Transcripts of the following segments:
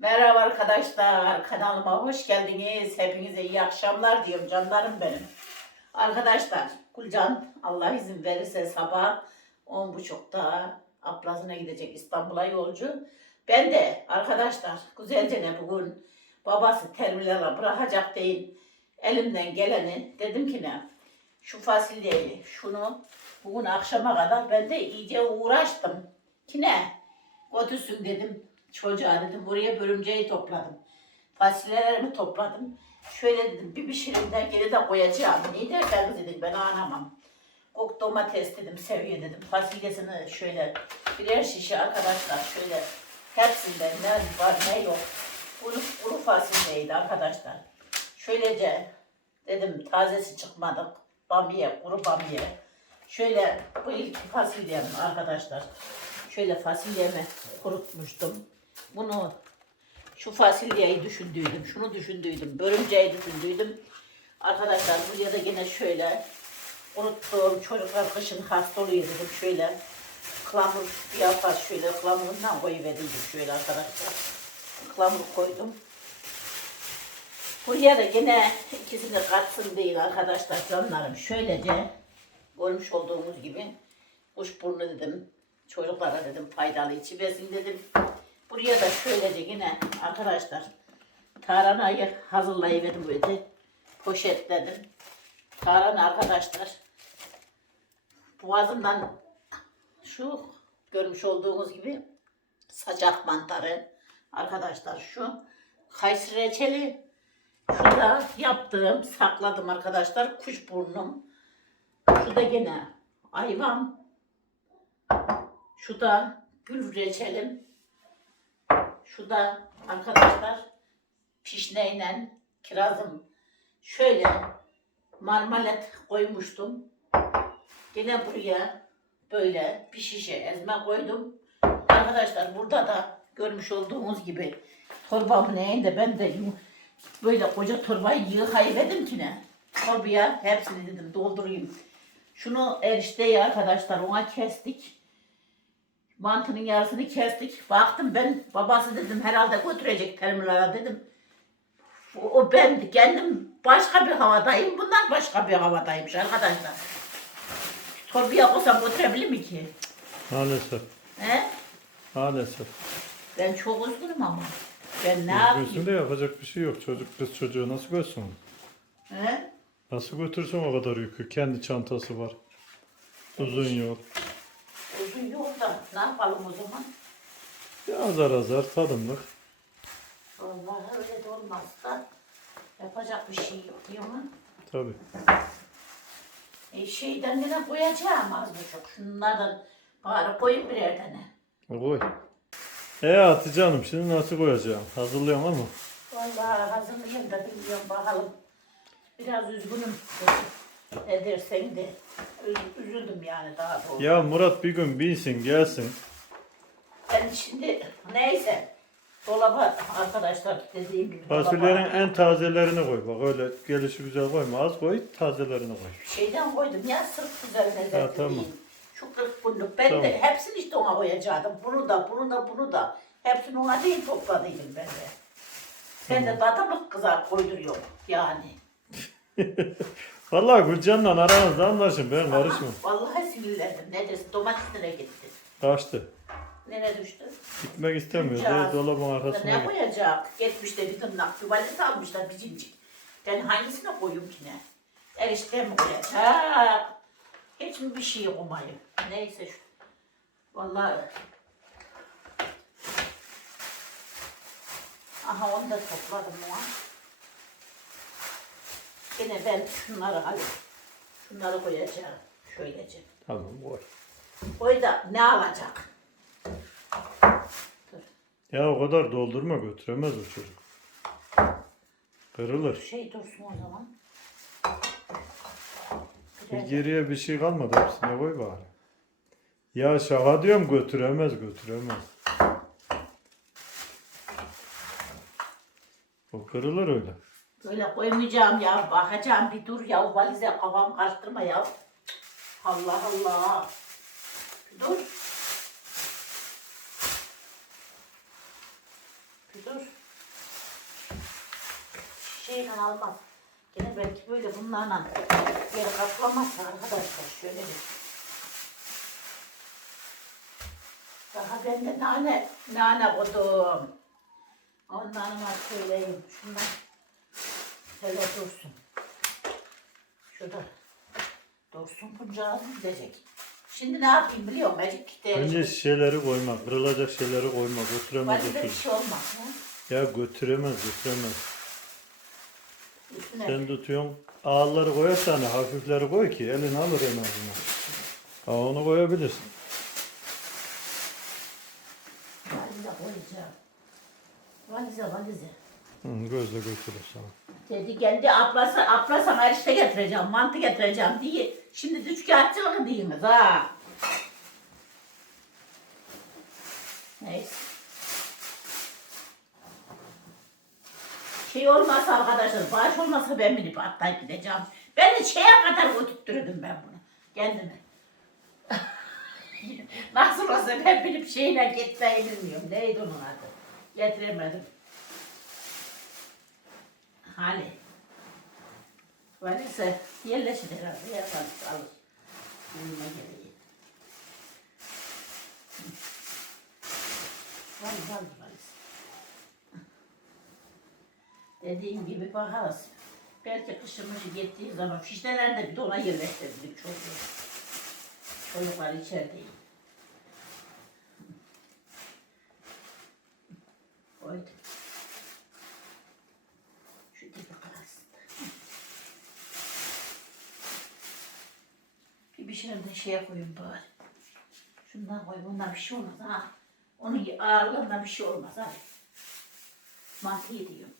Merhaba arkadaşlar, kanalıma hoş geldiniz. Hepinize iyi akşamlar diyorum canlarım benim. Arkadaşlar, Gülcan Allah izin verirse sabah 10.30'da ablasına gidecek İstanbul'a yolcu. Ben de arkadaşlar güzelce ne bugün babası terminale bırakacak değil elimden geleni dedim ki ne şu fasulyeyi şunu bugün akşama kadar ben de iyice uğraştım. Ki ne götürsün dedim çocuğa dedim buraya börümceyi topladım. Fasulyelerimi topladım. Şöyle dedim bir pişirimden geri de koyacağım. Ne derseniz dedim ben anlamam. Ok domates dedim seviyor dedim. Fasulyesini şöyle birer şişe arkadaşlar şöyle hepsinden ne var ne yok. Kuru, kuru fasulyeydi arkadaşlar. Şöylece dedim tazesi çıkmadık. Bambiye, kuru bambiye. Şöyle bu ilk fasulyem arkadaşlar. Şöyle fasulyemi kurutmuştum. Bunu şu fasulyeyi düşündüydüm, şunu düşündüydüm, börümceyi düşündüydüm. Arkadaşlar buraya da yine şöyle unuttuğum çocuklar kışın hasta oluyor dedim şöyle klamur yapar şöyle klamurundan koyuverdim şöyle arkadaşlar. Klamur koydum. Buraya da yine ikisini katsın değil arkadaşlar canlarım. Şöylece görmüş olduğunuz gibi kuşburnu dedim. Çocuklara dedim faydalı içiversin dedim. Buraya da şöylece yine arkadaşlar tarhanayı hazırlayıverdim böyle poşetledim. Tarhana arkadaşlar boğazımdan şu görmüş olduğunuz gibi sacak mantarı. Arkadaşlar şu kayısı reçeli şu da yaptığım sakladım arkadaşlar kuşburnum. Şu da yine ayvam şu da gül reçelim şu da arkadaşlar pişneyle kirazım şöyle marmalet koymuştum Yine buraya böyle bir şişe ezme koydum. Arkadaşlar burada da görmüş olduğunuz gibi torbamın neyinde ben de böyle koca torbayı yıkayıverdim ki ne. Torbaya hepsini dedim doldurayım. Şunu erişteyi arkadaşlar ona kestik. Mantının yarısını kestik. Baktım ben babası dedim herhalde götürecek terminala dedim. O, o ben kendim başka bir havadayım. Bunlar başka bir havadaymış arkadaşlar. Torbaya koysam götürebilir mi ki? Maalesef. He? Maalesef. Ben çok üzgünüm ama. Ben ne yapayım? Götürsün de yapacak bir şey yok. Çocuk kız çocuğu nasıl götürsün? He? Nasıl götürsün o kadar yükü? Kendi çantası var. Uzun yol. Uzun yolda ne yapalım o zaman? Bir azar azar tadımlık. Vallahi öyle de olmazsa yapacak bir şey yok diyor mu? Tabii. E şeyden de koyacağım az buçuk. Şunlardan bari koyayım birer tane. Koy. E Hatice Hanım şimdi nasıl koyacağım? Hazırlıyorum ama. Vallahi hazırlayayım da bilmiyorum bakalım. Biraz üzgünüm. Ne dersen de. Üz- Üzüldüm yani daha doğrusu. Ya Murat bir gün binsin gelsin. Ben şimdi neyse dolaba arkadaşlar dediğim gibi dolaba- Fasulyenin en tazelerini koy. Bak öyle gelişi güzel koyma. Az koy tazelerini koy. şeyden koydum ya sırf üzerine Ha, tamam. Şu 40 günlük ben Tamam. de hepsini işte ona koyacaktım. Bunu da bunu da bunu da. Hepsini ona değil topladıydım ben de. Sen de tadımlık kızar koyduruyor yani. Vallahi Gülcan'la aranızda anlaşın ben karışmam. Vallahi sinirlendim. Ne desin domates nereye gitti? Kaçtı. Nereye düştü? Gitmek istemiyor. Gülcan. diye Dolabın Ya arkasına ne git. koyacak? Gitmiş de bir tırnak yuvalet almışlar bir cimcik. Ben hangisine koyayım ki ne? Erişte mi koyacak? Hiç mi bir şey koymayayım? Neyse şu. Vallahi. Aha onu da topladım ya. Yine ben şunları alayım. Şunları koyacağım. Şöylece. Tamam koy. Koy da ne alacak? Dur. Ya o kadar doldurma götüremez o çocuk. Kırılır. Şey dursun o zaman. Bir geriye bir şey kalmadı hepsine koy bari. Ya şaka diyorum götüremez götüremez. O kırılır öyle. Böyle koymayacağım ya. Bakacağım bir dur ya. Valize kafam karıştırma ya. Allah Allah. Dur. Bir dur. şeyle almaz. Gene belki böyle bunlarla yeri kaplamazsa arkadaşlar şöyle bir. Daha ben de nane, nane koydum. Ondan söyleyeyim. Şundan hele dursun. Şurada dursun buncağı gidecek. Şimdi ne yapayım biliyor musun? Acık Önce şişeleri koyma, kırılacak şeyleri koyma, götüremez Valide bir götür. şey olmaz. Ha? Ya götüremez, götüremez. Üstüne Sen tutuyorsun, ağırları koyarsan hafifleri koy ki elin alır en azından. Ha onu koyabilirsin. valize koyacağım. Valize valize. Hı, gözle götürür sana. Dedi geldi ablası, ablasa erişte getireceğim, mantı getireceğim diye. Şimdi üçkağıtçılık diyiniz ha. Neyse. Şey olmasa arkadaşlar, bağış olmasa ben binip atlayıp gideceğim. Ben de şeye kadar götürttürdüm ben bunu. Kendime. Nasıl olsa ben binip şeyle gitmeyi bilmiyorum. Neydi onun adı? Getiremedim. Hali. Varsa yerleşir herhalde. Yer var, alır. Yanıma geleyim. Valiz alır valiz. Dediğim gibi bakarız. Belki kışımızı gittiği zaman fişlelerde bir de ona yerleştirdik çocuğu. Çocuklar içerideyim. Koydum. Şey de şeye koyayım bari. Şundan koy, bundan bir şey olmaz ha. Onun ağırlığından bir şey olmaz ha. Mantıyı diyorum.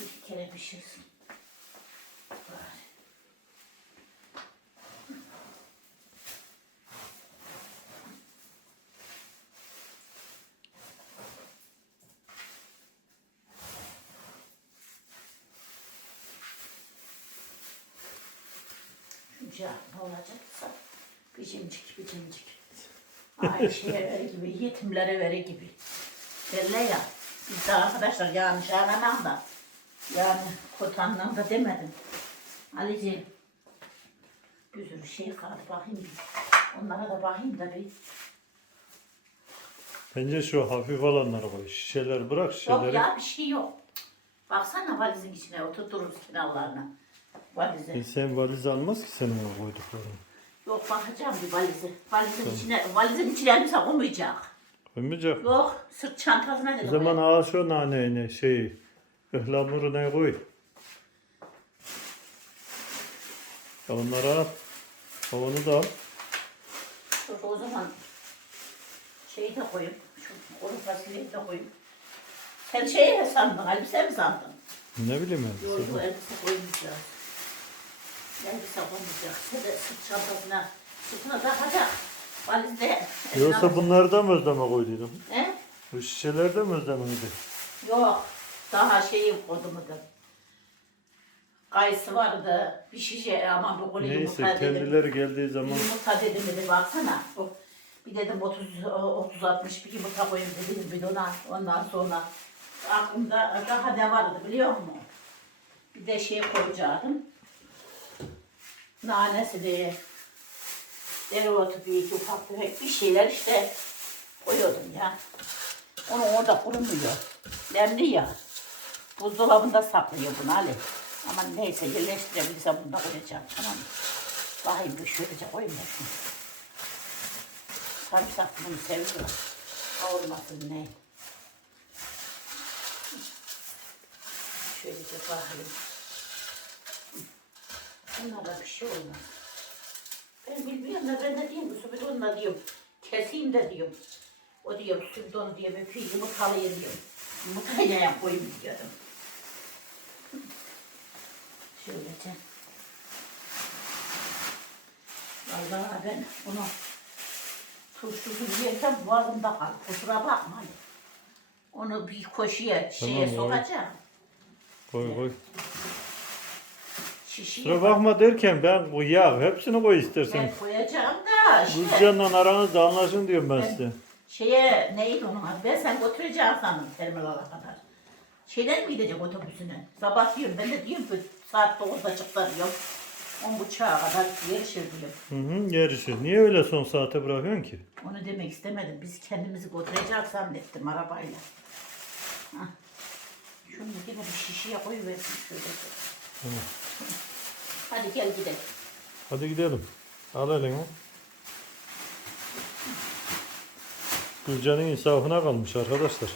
Bir kere pişirsin. Bari. Ne olacaksa biçimcik. Ayşe'ye veri gibi, yetimlere veri gibi. Derler ya, biz de arkadaşlar yanlış anlamam da. Yani kötü anlamda demedim. Ali'ciğim, bir sürü şey kaldı bakayım bir. Onlara da bakayım da bir. Bence şu hafif olanları koy. Şişeleri bırak Yok şişeleri. ya bir şey yok. Baksana valizin içine oturturuz kenarlarına. Valize. E sen valiz almaz ki senin o koydukların. Yok bakacağım bir valizi. Valizin içine, valizin içine elbise olmayacak. Koymayacak. Yok sırt çantasına O dedim. zaman al şu naneyi şey, ıhlamuruna koy. Onları al. Onu da al. Dur o zaman şeyi de koyayım. Şu kuru fasulyeyi de koyayım. Sen şeyi mi sandın? Elbise mi sandın? Ne bileyim Yok ben. yok elbise koymayacağız. Koymayacak. Sen de sırt çantasına sırtına takacak. Valizde. Yoksa bunları da mı özleme koyduydun? He? Bu şişeler de mi özlemeydi? Yok. Daha şeyi kodumadım. Kayısı vardı. Bir şişe ama bu kolu Neyse yumurta dedim. kendileri geldiği zaman Yumurta dedim dedi baksana. Bir dedim 30 30 60 bir yumurta koyayım dedim bidona. Ondan sonra aklımda daha ne vardı biliyor musun? Bir de şey koyacaktım. Nanesi de dereotu bir iki ufak tefek bir şeyler işte koyuyordum ya. Onu orada kurumuyor. Nemli ya. Buzdolabında saklıyor bunu Ali. Ama neyse yerleştirebilirsem bunu da koyacağım. Tamam mı? Bakayım bir şöylece koyayım da şunu. Sarımsak bunu seviyorum. Kavurmasın ne. Şöylece bakayım. Bunlara bir şey olmaz. Ben bilmiyorum da ben de diyeyim bu sübidonla diyorum. Keseyim de diyorum. O diyor sübidonu diye bir fil yumurtalayayım diyorum. Yumurtaya koyayım diyordum. Şöylece. Vallahi ben bunu tuzsuz yersem boğazımda kal. Kusura bakma. Onu bir koşuya şeye Tamam, oy. sokacağım. koy koy. Şişiye Kusura bakma derken ben bu yağ hepsini koy istersen. Ben koyacağım da işte Gülcan'la aranızda anlaşın diyorum ben size. şeye neydi onun adı? Ben sen götüreceğim sandım terminala kadar. Şeyler mi gidecek otobüsüne? Sabah diyorum ben de diyorum ki saat 9'da çıktılar diyorum. 10.30'a kadar yarışır diyorum. Hı hı yarışı. Niye öyle son saate bırakıyorsun ki? Onu demek istemedim. Biz kendimizi götüreceğiz zannettim arabayla. Hah. Şunu yine bir şişeye koyuversin şöyle. Tamam. Hadi gel gidelim. Hadi gidelim. Al elini. Gülcan'ın insafına kalmış arkadaşlar.